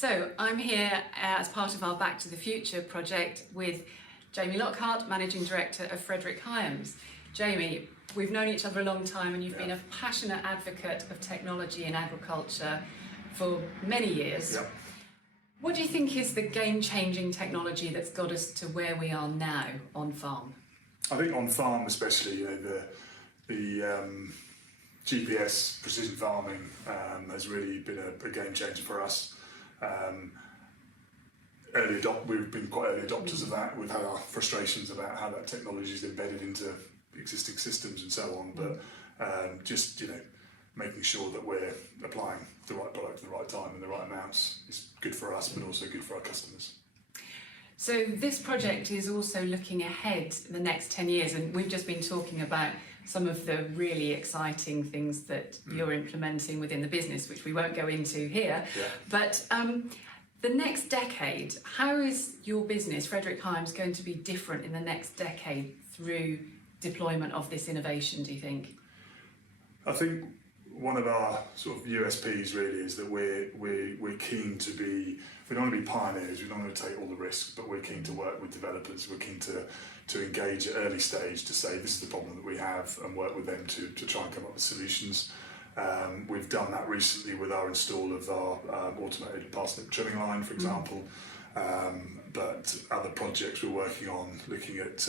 So I'm here as part of our Back to the Future project with Jamie Lockhart, Managing Director of Frederick Hiam. Jamie, we've known each other a long time and you've been a passionate advocate of technology in agriculture for many years. Yep. What do you think is the game-changing technology that's got us to where we are now on farm? I think on farm especially, the GPS precision farming has really been a game changer for us. We've been quite early adopters of that. We've had our frustrations about how that technology is embedded into existing systems and so on, but just making sure that we're applying the right product at the right time and the right amounts is good for us, but also good for our customers. So this project is also looking ahead in the next 10 years, and we've just been talking about some of the really exciting things that you're implementing within the business, which we won't go into here. Yeah. But the next decade, how is your business, Frederick Hiam, going to be different in the next decade through deployment of this innovation, do you think? I think one of our sort of USPs really is that we're keen to be, we don't want to be pioneers, we don't want to take all the risks, but we're keen to work with developers, we're keen to engage at early stage to say this is the problem that we have and work with them to try and come up with solutions. We've done that recently with our install of our automated parsnip trimming line, for example, but other projects we're working on looking at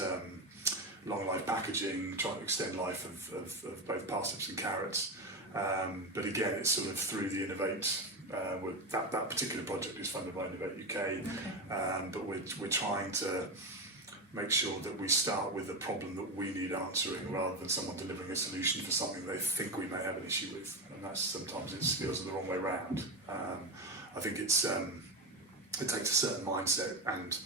long life packaging, trying to extend life of both parsnips and carrots. But again, it's sort of through the Innovate. That particular project is funded by Innovate UK, but we're trying to make sure that we start with the problem that we need answering rather than someone delivering a solution for something they think we may have an issue with, and that's sometimes it feels the wrong way around. I think it takes a certain mindset and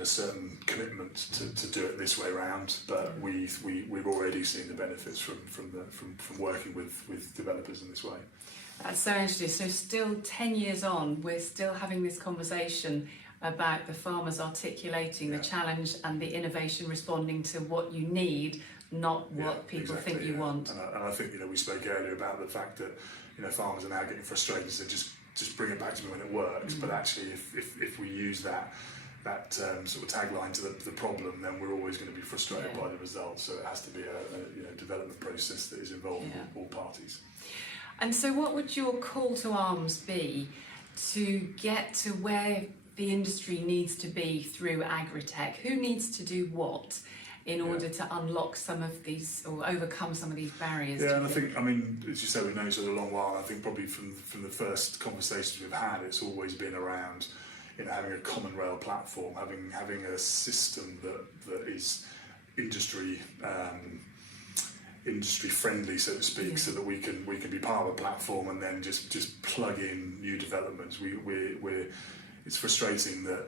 a certain commitment to do it this way around, but we've already seen the benefits from working with developers in this way. That's so interesting. So still 10 years on, we're still having this conversation about the farmers articulating the challenge and the innovation responding to what you need, not what people think you want. And I think we spoke earlier about the fact that farmers are now getting frustrated, so just bring it back to me when it works. But actually, if we use that sort of tagline to the problem, then we're always going to be frustrated by the results. So it has to be a development process that is involving all parties. And so what would your call to arms be to get to where the industry needs to be through Agri-Tech? Who needs to do what in order to unlock some of these or overcome some of these barriers? Yeah, and I think, as you said, we've known each other a long while. I think probably from the first conversations we've had, it's always been around having a common rail platform, having a system that is industry friendly, so to speak, so that we can be part of a platform and then just plug in new developments. It's frustrating that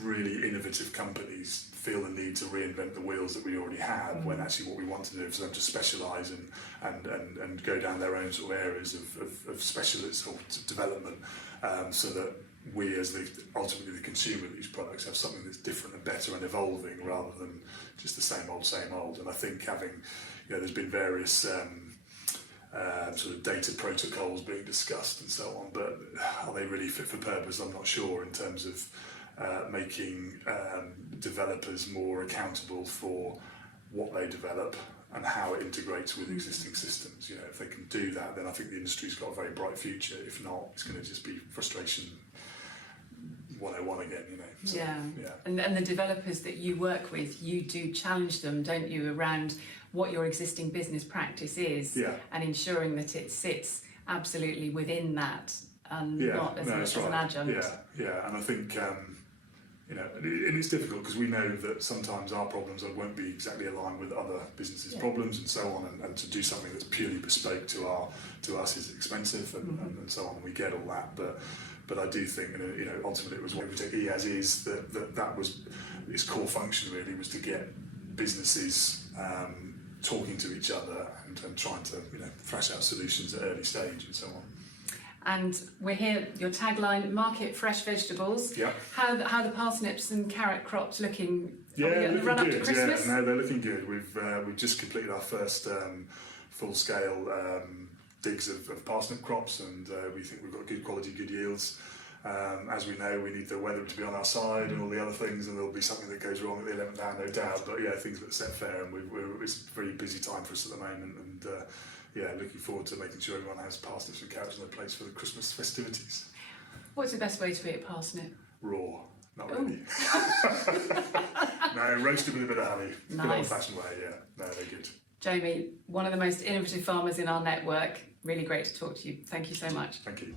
really innovative companies feel the need to reinvent the wheels that we already have, when actually what we want to do is for them to specialise and go down their own sort of areas of specialist or development, so that we as ultimately the consumer of these products have something that's different and better and evolving rather than just the same old. And I think there's been various sort of data protocols being discussed and so on, but are they really fit for purpose? I'm not sure, in terms of making developers more accountable for what they develop and how it integrates with existing systems. If they can do that, then I think the industry's got a very bright future. If not, it's going to just be frustration 101 again, So, And the developers that you work with, you do challenge them, don't you, around what your existing business practice is, and ensuring that it sits absolutely within that and not as an adjunct. Yeah, and I think and it's difficult because we know that sometimes our problems won't be exactly aligned with other businesses' problems and so on, and to do something that's purely bespoke to us is expensive and so on. And we get all that, but I do think ultimately it was what Agri-TechE as is that was its core function really, was to get businesses talking to each other and trying to thrash out solutions at early stage and so on. And we're here, your tagline, market fresh vegetables. Yeah. How the parsnips and carrot crops looking? Yeah, the run up to Christmas? Yeah, no, they're looking good. We've just completed our first full-scale digs of parsnip crops, and we think we've got good quality, good yields. As we know, we need the weather to be on our side and all the other things, and there'll be something that goes wrong at the 11th hour, no doubt. But yeah, things look set fair, and it's a very busy time for us at the moment, and yeah, looking forward to making sure everyone has parsnips and carrots on their plates for the Christmas festivities. What's the best way to eat a parsnip? Raw, not really. No, roasted with a bit of honey. Nice. Good old-fashioned way, yeah. No, they're good. Jamie, one of the most innovative farmers in our network. Really great to talk to you. Thank you so much. Thank you.